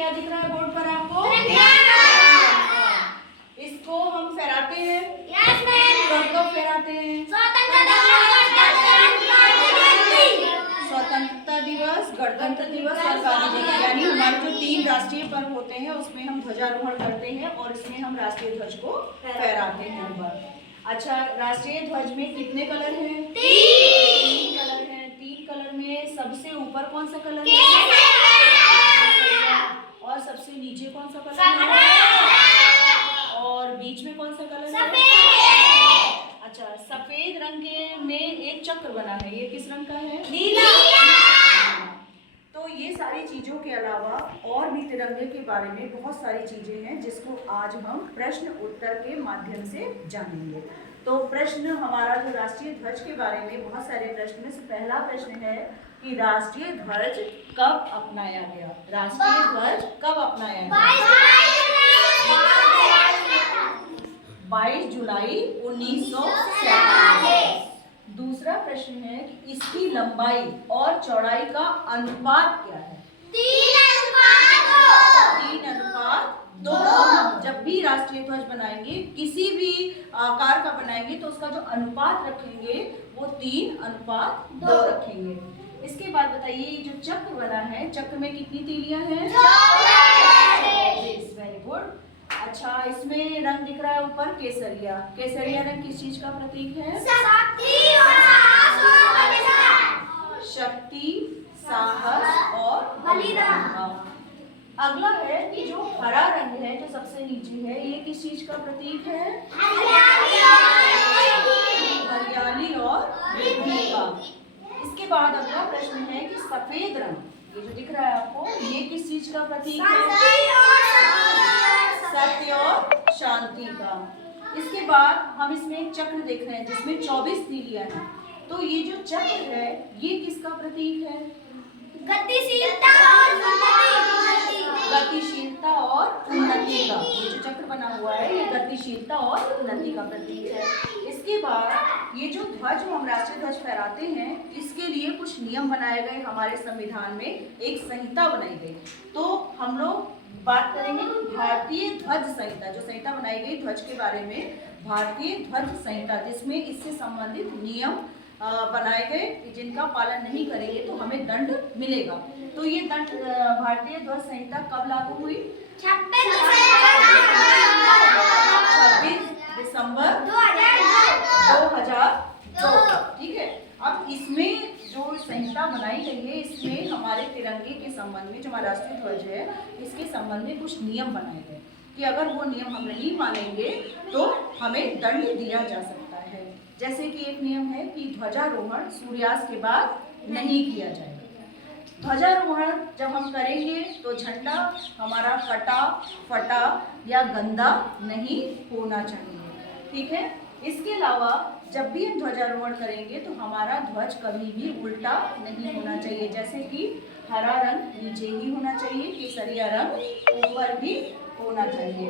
क्या दिख रहा है बोर्ड पर आपको? इसको हम फहराते हैं। कब फहराते हैं? स्वतंत्रता दिवस, गणतंत्र दिवस और गांधी जयंती, यानी हमारे जो 3 राष्ट्रीय पर्व होते हैं उसमें हम ध्वजारोहण करते हैं और इसमें हम राष्ट्रीय ध्वज को फहराते हैं। अच्छा, राष्ट्रीय ध्वज में कितने कलर हैं? 3 कलर हैं। 3 कलर में सबसे ऊपर कौन सा कलर है? और सबसे नीचे कौन सा कलर है? और बीच में कौन सा कलर है? अच्छा, सफेद रंग में एक चक्र बना है, ये किस रंग का है? नीला। तो ये सारी चीजों के अलावा और भी तिरंगे के बारे में बहुत सारी चीजें हैं जिसको आज हम प्रश्न उत्तर के माध्यम से जानेंगे। तो प्रश्न हमारा जो राष्ट्रीय ध्वज के बारे में बहुत सारे प्रश्न में से पहला प्रश्न है कि राष्ट्रीय ध्वज कब अपनाया गया? राष्ट्रीय ध्वज कब अपनाया गया? 22 जुलाई 1947। दूसरा प्रश्न है कि इसकी लंबाई और चौड़ाई का अनुपात क्या है? 3:2। जब भी राष्ट्रीय ध्वज बनाएंगे, किसी भी आकार का बनाएंगे तो उसका जो अनुपात रखेंगे वो 3:2 रखेंगे। इसके बाद बताइए, ये जो चक्र बना है, चक्र में कितनी तीलियां हैं? 24। Very good. अच्छा, इसमें रंग दिख रहा है ऊपर केसरिया। केसरिया रंग किस चीज का प्रतीक है? शक्ति, साहस और बलिदान। अगला है कि जो हरा रंग है जो सबसे नीचे है, ये किस चीज का प्रतीक है? हरियाली और वृद्धि का। इसके बाद अगला प्रश्न है कि सफेद रंग, ये जो दिख रहा है आपको, ये किस चीज का प्रतीक है? सत्य और शांति का। इसके बाद हम इसमें एक चक्र देख रहे हैं जिसमें 24 तीलियां हैं। तो ये जो चक्र है ये किसका प्रतीक है? गतिशीलता और उन्नति का। ये जो चक्र बना हुआ है ये गतिशीलता और उन्नति का प्रतीक है। इसके बाद ये जो ध्वज हम राष्ट्रीय ध्वज फहराते हैं, इसके लिए कुछ नियम बनाए गए हमारे संविधान में, एक संहिता बनाई गई। तो हम लोग बात करेंगे भारतीय ध्वज संहिता, जो संहिता बनाई गई ध्वज के बारे में, भारतीय ध्वज संहिता, जिसमें इससे संबंधित नियम बनाए गए, जिनका पालन नहीं करेंगे तो हमें दंड मिलेगा। तो ये दंड भारतीय ध्वज संहिता कब लागू हुई? 26 दिसंबर 2002। ठीक है। अब इसमें जो संहिता बनाई गई है, इसमें हमारे तिरंगे के संबंध में, जो हमारा राष्ट्रीय ध्वज है, इसके संबंध में कुछ नियम बनाए गए कि अगर वो नियम हम नहीं मानेंगे तो हमें दंड दिया जा सकता है। जैसे कि एक नियम है कि ध्वजारोहण सूर्यास्त के बाद नहीं किया जाएगा। ध्वजारोहण जब हम करेंगे तो झंडा हमारा कटा, फटा या गंदा नहीं होना चाहिए। ठीक है। इसके अलावा जब भी हम ध्वजारोहण करेंगे तो हमारा ध्वज कभी भी उल्टा नहीं होना चाहिए। जैसे कि हरा रंग नीचे ही होना चाहिए, केसरिया रंग ऊपर भी होना चाहिए।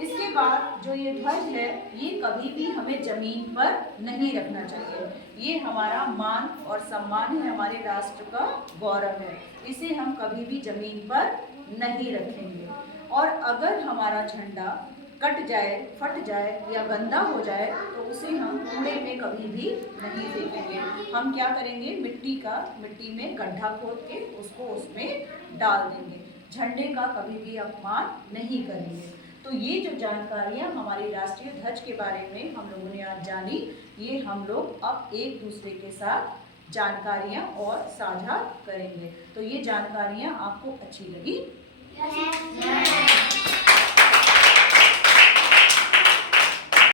इसके बाद जो ये ध्वज है ये कभी भी हमें जमीन पर नहीं रखना चाहिए। ये हमारा मान और सम्मान है, हमारे राष्ट्र का गौरव है। इसे हम कभी भी जमीन पर नहीं रखेंगे। और अगर हमारा झंडा कट जाए, फट जाए या गंदा हो जाए तो उसे हम कूड़े में कभी भी नहीं फेंकेंगे। हम क्या करेंगे, मिट्टी में गड्ढा खोद के उसको उसमें डाल देंगे। झंडे का कभी भी अपमान नहीं करेंगे। तो ये जो जानकारियाँ हमारी राष्ट्रीय ध्वज के बारे में हम लोगों ने आज जानी, ये हम लोग अब एक दूसरे के साथ जानकारियाँ और साझा करेंगे। तो ये जानकारियाँ आपको अच्छी लगी?